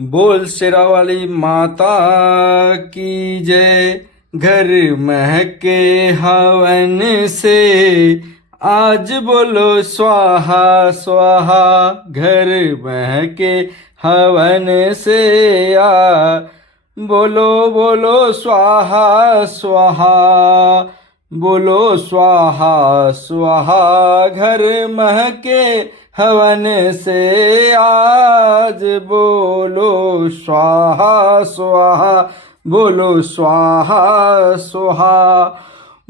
बोल शेरावाली माता की जय। घर महके हवन से आज बोलो स्वाहा स्वाहा। घर महके हवन से बोलो बोलो स्वाहा स्वाहा। बोलो स्वाहा स्वाहा। घर महके हवन से आज बोलो स्वाहा स्वाहा। बोलो स्वाहा स्वाहा।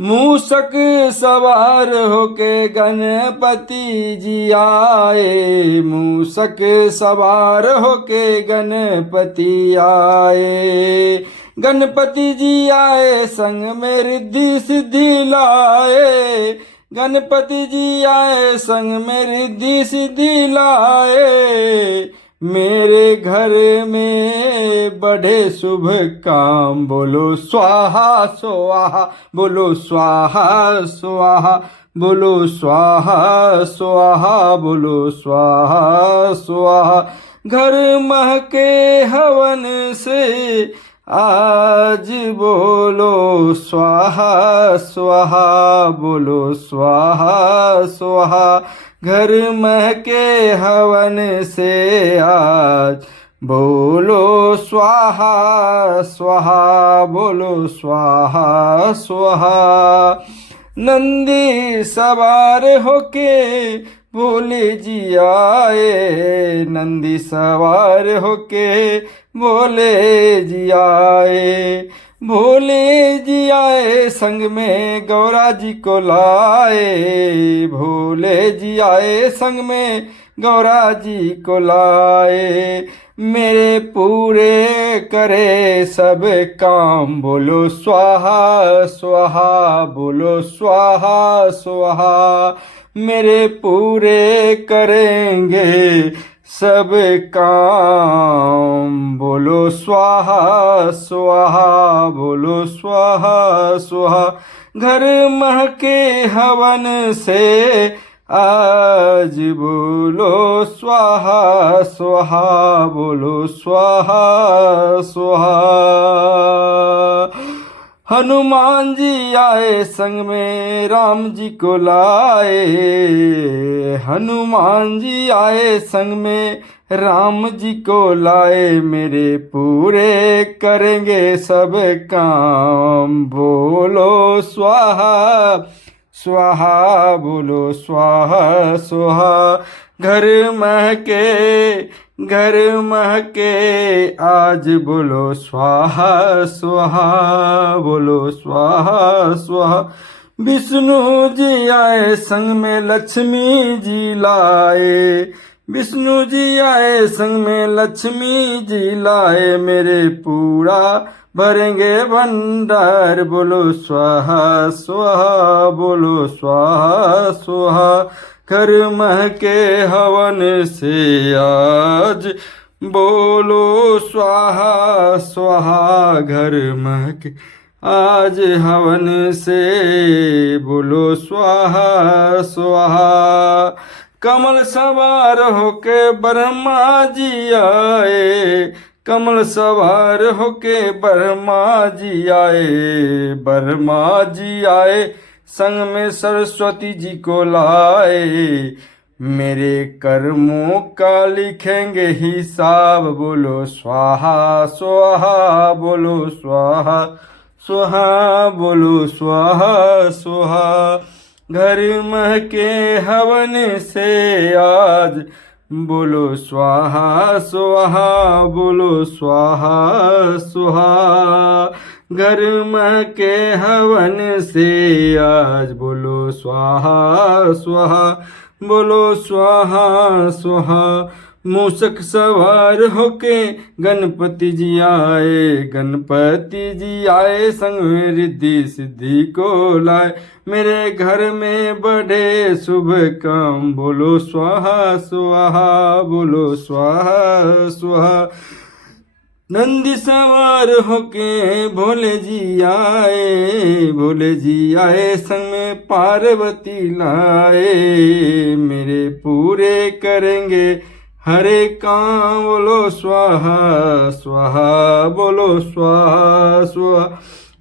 मूषक सवार होके गणपति जी आए। मूषक सवार होके गणपति आए। गणपति जी आए संग में रिद्धि सिद्धि लाए। गणपति जी आए संग में रिद्धि सिद्धि लाए। मेरे घर में बढ़े शुभ काम। बोलो स्वाहा स्वाहा। बोलो स्वाहा स्वाहा। बोलो स्वाहा स्वाहा। बोलो स्वाहा स्वाहा। घर महके हवन से आज बोलो स्वाहा स्वाहा। बोलो स्वाहा स्वाहा। घर महके हवन से आज बोलो स्वाहा स्वाहा। बोलो स्वाहा स्वाहा। नंदी सवार होके भोले जी आए। नंदी सवार होके भोले जी आए। भोले जी आए संग में गौरा जी को लाए। भोले जी आए संग में गौरा जी को लाए। मेरे पूरे करे सब काम। बोलो स्वाहा स्वाहा। बोलो स्वाहा स्वाहा। मेरे पूरे करेंगे सब काम। बोलो स्वाहा स्वाहा। बोलो स्वाहा स्वाहा। घर महके हवन से आज बोलो स्वाहा स्वाहा। बोलो स्वाहा स्वाहा। हनुमान जी आए संग में राम जी को लाए। हनुमान जी आए संग में राम जी को लाए। मेरे पूरे करेंगे सब काम। बोलो स्वाहा स्वाहा। बोलो स्वाहा स्वाहा। घर महके आज बोलो स्वाहा स्वाहा। बोलो स्वाहा स्वाहा। विष्णु जी आए संग में लक्ष्मी जी लाए। विष्णु जी आए संग में लक्ष्मी जी लाए। मेरे पूरा भरेंगे भंडार। बोलो स्वाहा स्वाहा। बोलो स्वाहा स्वाहा। घर महके हवन से आज बोलो स्वाहा स्वाहा। घर महके आज हवन से बोलो स्वाहा स्वाहा। कमल सवार होके ब्रह्मा जी आए। कमल सवार होके ब्रह्मा जी आए। ब्रह्मा जी आए संग में सरस्वती जी को लाए। मेरे कर्मों का लिखेंगे हिसाब। बोलो स्वाहा स्वाहा। बोलो स्वाहा स्वाहा। बोलो स्वाहा स्वाहा। घर महके हवन से आज बोलो स्वाहा स्वाहा। बोलो स्वाहा स्वाहा। घर महके हवन से आज बोलो स्वाहा स्वाहा। बोलो स्वाहा स्वाहा। मूषक सवार होके गणपति जी आए। गणपति जी आए संग में रिद्धि सिद्धि को लाए। मेरे घर में बढ़े शुभ काम। बोलो स्वाहा स्वाहा। बोलो स्वाहा स्वाहा। नंदी सवार होके भोले जी आए। भोले जी आए संग में पार्वती लाए। मेरे पूरे करेंगे हरे काम बोलो स्वाहा स्वाहा बोलो स्वाहा स्वाहा।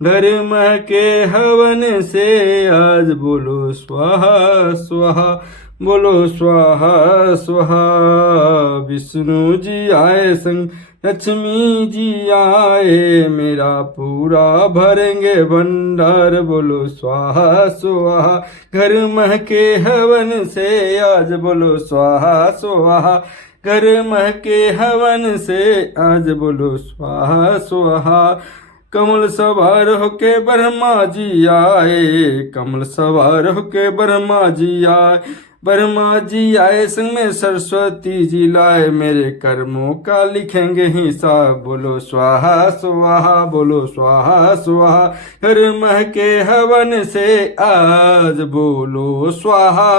घर महके हवन से आज बोलो स्वाहा स्वाहा बोलो स्वाहा स्वाहा। विष्णु जी आए संग लक्ष्मी जी आए, मेरा पूरा भरेंगे भंडार बोलो स्वाहा स्वाहा। घर महके हवन से आज बोलो स्वाहा स्वाहा। घर महके हवन से आज बोलो स्वाहा स्वाहा। कमल सवार होके ब्रह्मा जी आए, कमल सवार होके ब्रह्मा जी आए। ब्रह्मा जी आए संग में सरस्वती जी लाए, मेरे कर्मों का लिखेंगे हिसाब बोलो स्वाहा स्वाहा बोलो स्वाहा स्वाहा। हर महके हवन से आज बोलो स्वाहा।